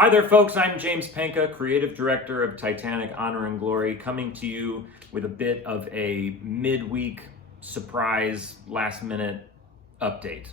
Hi there, folks. I'm James Panka, Creative Director of Titanic Honor and Glory, coming to you with a bit of a midweek surprise, last-minute update.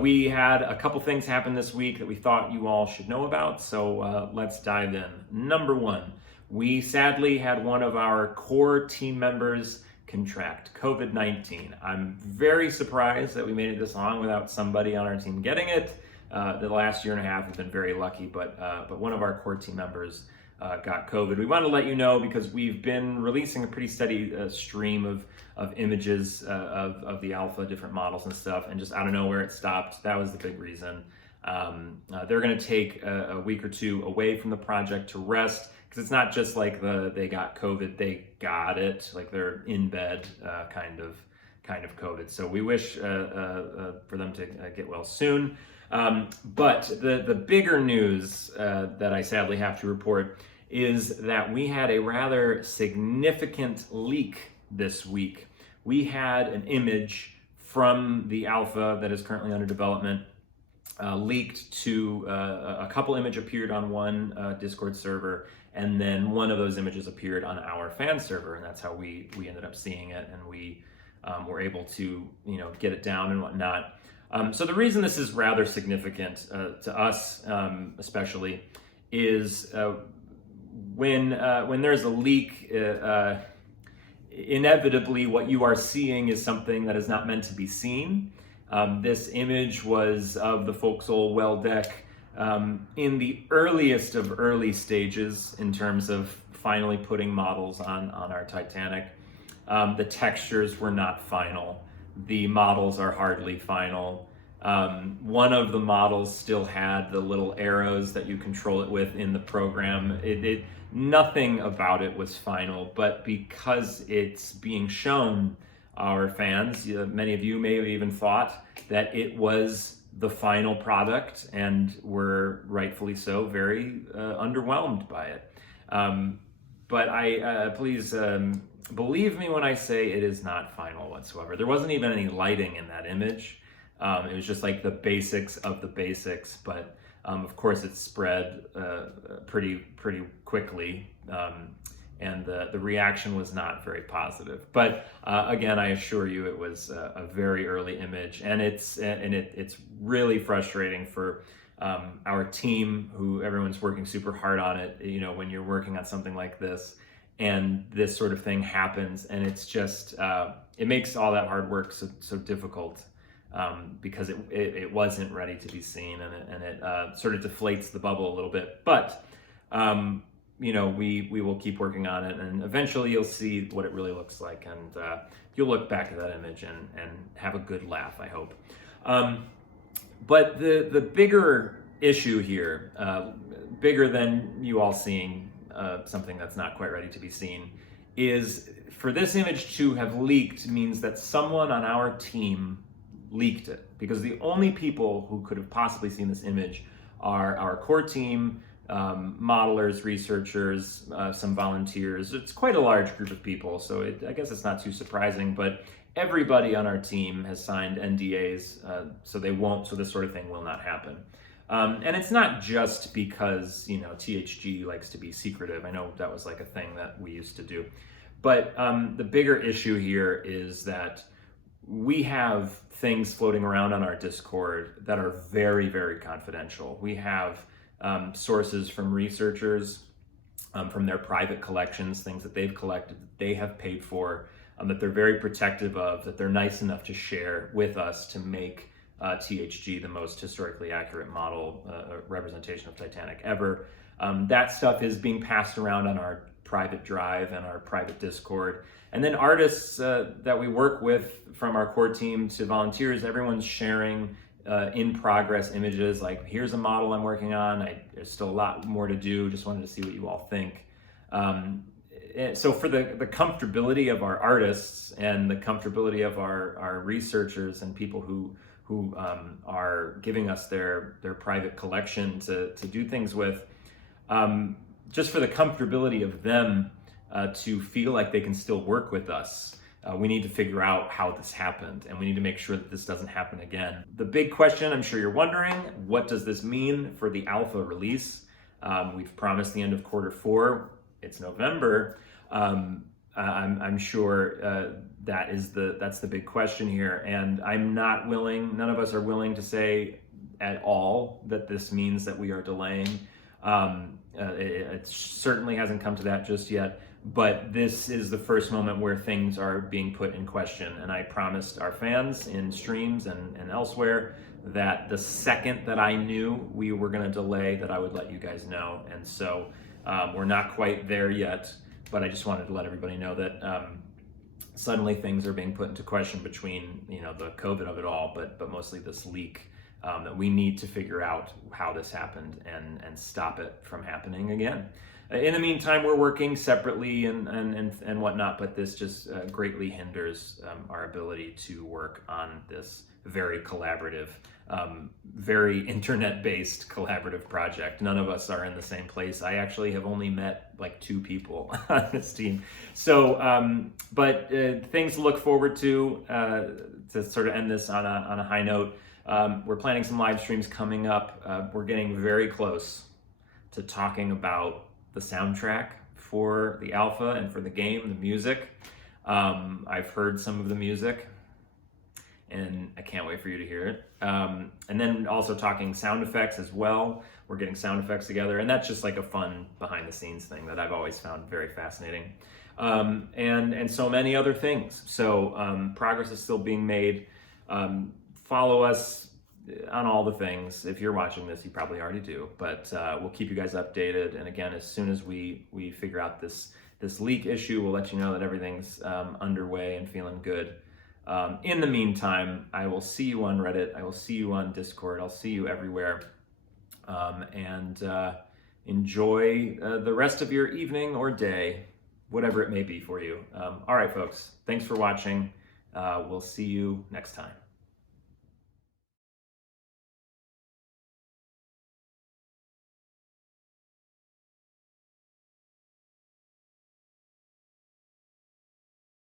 We had a couple things happen this week that we thought you all should know about, so let's dive in. Number one, we sadly had one of our core team members contract COVID-19. I'm very surprised that we made it this long without somebody on our team getting it. The last year and a half has been very lucky, but one of our core team members got COVID. We want to let you know because we've been releasing a pretty steady stream of images of the alpha, different models and stuff, and just out of nowhere it stopped. That was the big reason. They're going to take a week or two away from the project to rest, because it's not just like they got COVID, they got it, like they're in bed kind of COVID. So we wish for them to get well soon. But the bigger news that I sadly have to report is that we had a rather significant leak this week. We had an image from the alpha that is currently under development leaked to a couple images appeared on one Discord server, and then one of those images appeared on our fan server, and that's how we ended up seeing it, and we were able to get it down and whatnot. So the reason this is rather significant to us, especially, is when there's a leak, inevitably what you are seeing is something that is not meant to be seen. This image was of the forecastle well deck in the earliest of early stages in terms of finally putting models on our Titanic. The textures were not final. The models are hardly final. One of the models still had the little arrows that you control it with in the program. Nothing about it was final, but because it's being shown, our fans, many of you may have even thought that it was the final product, and were rightfully so very underwhelmed by it. But please believe me when I say it is not final whatsoever. There wasn't even any lighting in that image. It was just like the basics of the basics, but of course it spread pretty quickly, and the reaction was not very positive. But again, I assure you, it was a very early image, and it's really frustrating for our team, who everyone's working super hard on it. When you're working on something like this, and this sort of thing happens, and it's just it makes all that hard work so difficult, because it wasn't ready to be seen, and it sort of deflates the bubble a little bit. But we will keep working on it, and eventually you'll see what it really looks like, and you'll look back at that image and have a good laugh, I hope. But the bigger issue here, bigger than you all seeing something that's not quite ready to be seen, is for this image to have leaked means that someone on our team leaked it, because the only people who could have possibly seen this image are our core team, modelers, researchers, some volunteers. It's quite a large group of people, so I guess it's not too surprising, but everybody on our team has signed NDAs, so this sort of thing will not happen. And it's not just because, THG likes to be secretive. I know that was like a thing that we used to do. But the bigger issue here is that we have things floating around on our Discord that are very, very confidential. We have sources from researchers, from their private collections, things that they've collected, that they have paid for, that they're very protective of, that they're nice enough to share with us to make THG the most historically accurate model representation of Titanic ever. That stuff is being passed around on our private drive and our private Discord. And then artists that we work with, from our core team to volunteers, everyone's sharing in progress images, like, here's a model I'm working on, there's still a lot more to do, just wanted to see what you all think. So for the comfortability of our artists and the comfortability of our researchers and people who are giving us their private collection to do things with, just for the comfortability of them to feel like they can still work with us, we need to figure out how this happened, and we need to make sure that this doesn't happen again. The big question, I'm sure you're wondering, what does this mean for the alpha release? We've promised the end of quarter 4. It's November. I'm sure that's the big question here, and I'm not willing. None of us are willing to say at all that this means that we are delaying. It certainly hasn't come to that just yet, but this is the first moment where things are being put in question. And I promised our fans in streams and elsewhere that the second that I knew we were going to delay, that I would let you guys know. And so we're not quite there yet, but I just wanted to let everybody know that suddenly things are being put into question between, the COVID of it all, but mostly this leak. That we need to figure out how this happened and stop it from happening again. In the meantime, we're working separately and whatnot, but this just greatly hinders our ability to work on this very collaborative, very internet-based collaborative project. None of us are in the same place. I actually have only met like 2 people on this team. So, but things to look forward to sort of end this on a high note. We're planning some live streams coming up. We're getting very close to talking about the soundtrack for the alpha and for the game, the music. I've heard some of the music, and I can't wait for you to hear it. And then also talking sound effects as well. We're getting sound effects together, and that's just like a fun behind the scenes thing that I've always found very fascinating. And so many other things. So progress is still being made. Follow us on all the things. If you're watching this, you probably already do, but we'll keep you guys updated. And again, as soon as we figure out this leak issue, we'll let you know that everything's underway and feeling good. In the meantime, I will see you on Reddit. I will see you on Discord. I'll see you everywhere. And enjoy the rest of your evening or day, whatever it may be for you. All right, folks. Thanks for watching. We'll see you next time.